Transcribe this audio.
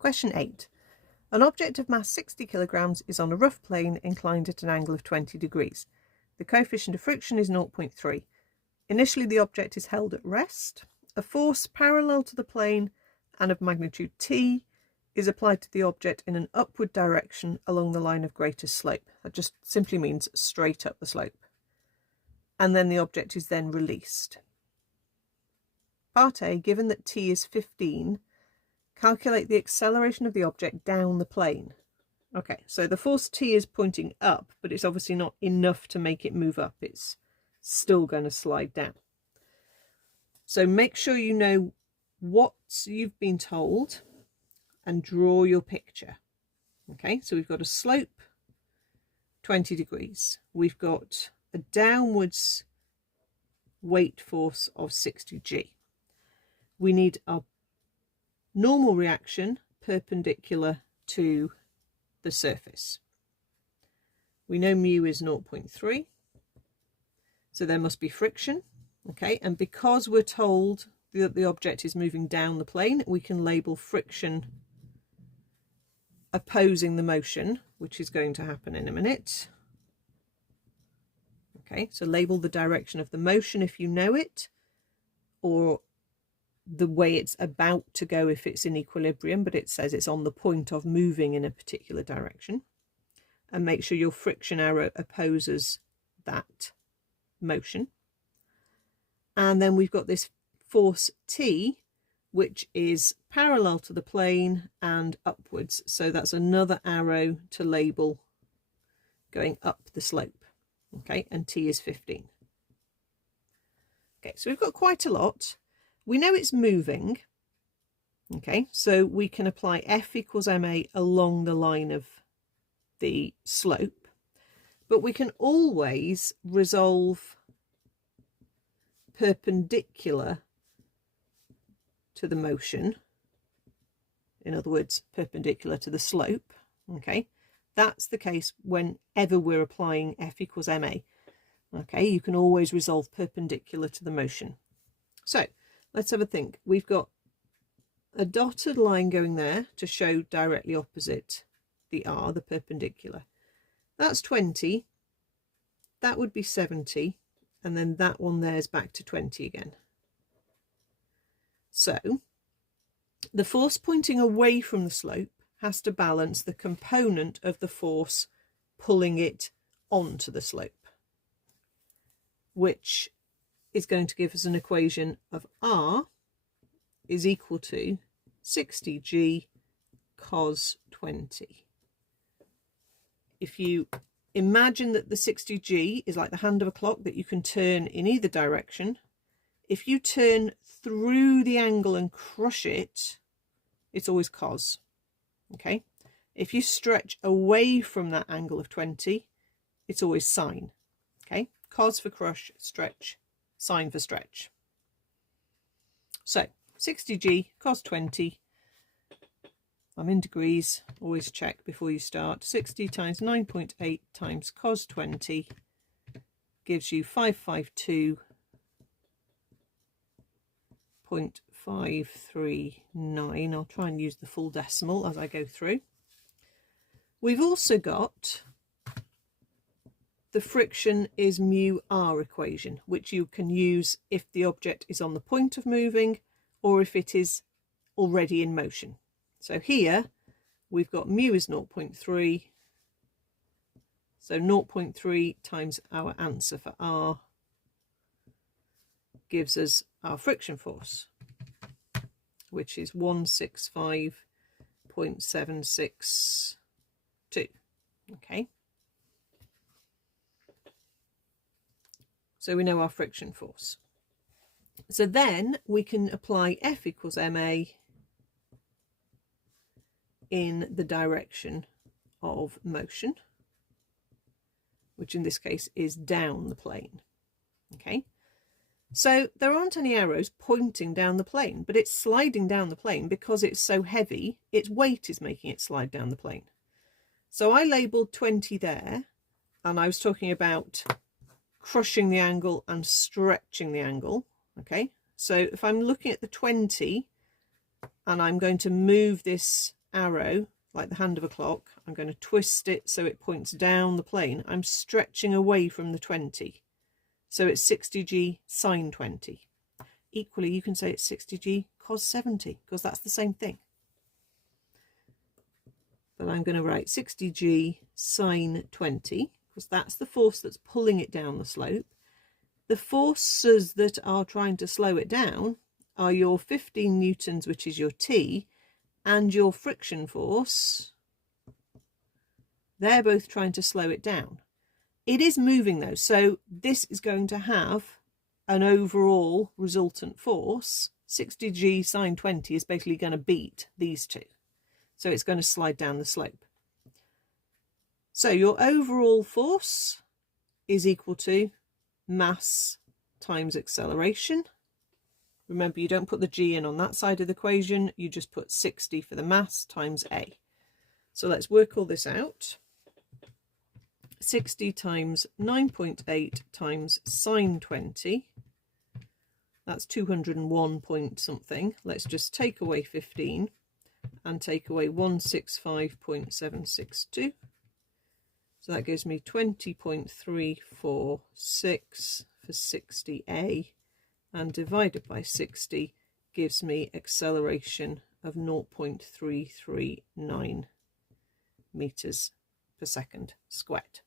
Question 8. An object of mass 60 kilograms is on a rough plane inclined at an angle of 20 degrees. The coefficient of friction is 0.3. Initially, the object is held at rest. A force parallel to the plane and of magnitude T is applied to the object in an upward direction along the line of greatest slope. That just simply means straight up the slope. And then the object is then released. Part A, given that T is 15, calculate the acceleration of the object down the plane. Okay, so the force T is pointing up, but it's obviously not enough to make it move up. It's still going to slide down. So make sure you know what you've been told and draw your picture. Okay, so we've got a slope 20 degrees. We've got a downwards weight force of 60G. We need our normal reaction perpendicular to the surface. We know mu is 0.3, so there must be friction. Okay, and because we're told that the object is moving down the plane, we can label friction opposing the motion, which is going to happen in a minute. Okay, so label the direction of the motion if you know it, or the way it's about to go if it's in equilibrium, but it says it's on the point of moving in a particular direction. And make sure your friction arrow opposes that motion. And then we've got this force T, which is parallel to the plane and upwards. So that's another arrow to label going up the slope. Okay, and T is 15. Okay, so we've got quite a lot. We know it's moving. Okay, so we can apply F equals ma along the line of the slope, but we can always resolve perpendicular to the motion, in other words perpendicular to the slope. Okay, that's the case whenever we're applying F equals ma. Okay, you can always resolve perpendicular to the motion. So let's have a think. We've got a dotted line going there to show directly opposite the R, the perpendicular. That's 20, that would be 70, and then that one there is back to 20 again. So the force pointing away from the slope has to balance the component of the force pulling it onto the slope, which is going to give us an equation of R is equal to 60G cos 20. If you imagine that the 60G is like the hand of a clock that you can turn in either direction, if you turn through the angle and crush it, it's always cos. Okay, if you stretch away from that angle of 20, it's always sine. Okay, cos for crush, stretch, sine for stretch. So 60G cos 20, I'm in degrees, always check before you start. 60 times 9.8 times cos 20 gives you 552.539. I'll try and use the full decimal as I go through. We've also got the friction is mu R equation, which you can use if the object is on the point of moving or if it is already in motion. So here we've got mu is 0.3. So 0.3 times our answer for R gives us our friction force, which is 165.762. Okay. So we know our friction force. So then we can apply F equals ma in the direction of motion, which in this case is down the plane. Okay, so there aren't any arrows pointing down the plane, but it's sliding down the plane because it's so heavy, its weight is making it slide down the plane. So I labelled 20 there, and I was talking about crushing the angle and stretching the angle. Okay, so if I'm looking at the 20 and I'm going to move this arrow, like the hand of a clock, I'm going to twist it so it points down the plane. I'm stretching away from the 20. So it's 60g sine 20. Equally, you can say it's 60g cos 70, because that's the same thing. But I'm going to write 60g sine 20, because that's the force that's pulling it down the slope. The forces that are trying to slow it down are your 15 newtons, which is your T, and your friction force. They're both trying to slow it down. It is moving though, so this is going to have an overall resultant force. 60g sine 20 is basically going to beat these two. So it's going to slide down the slope. So your overall force is equal to mass times acceleration. Remember, you don't put the g in on that side of the equation, you just put 60 for the mass times a. So let's work all this out. 60 times 9.8 times sine 20, that's 201 point something. Let's just take away 15 and take away 165.762. So that gives me 20.346 for 60A, and divided by 60 gives me acceleration of 0.339 meters per second squared.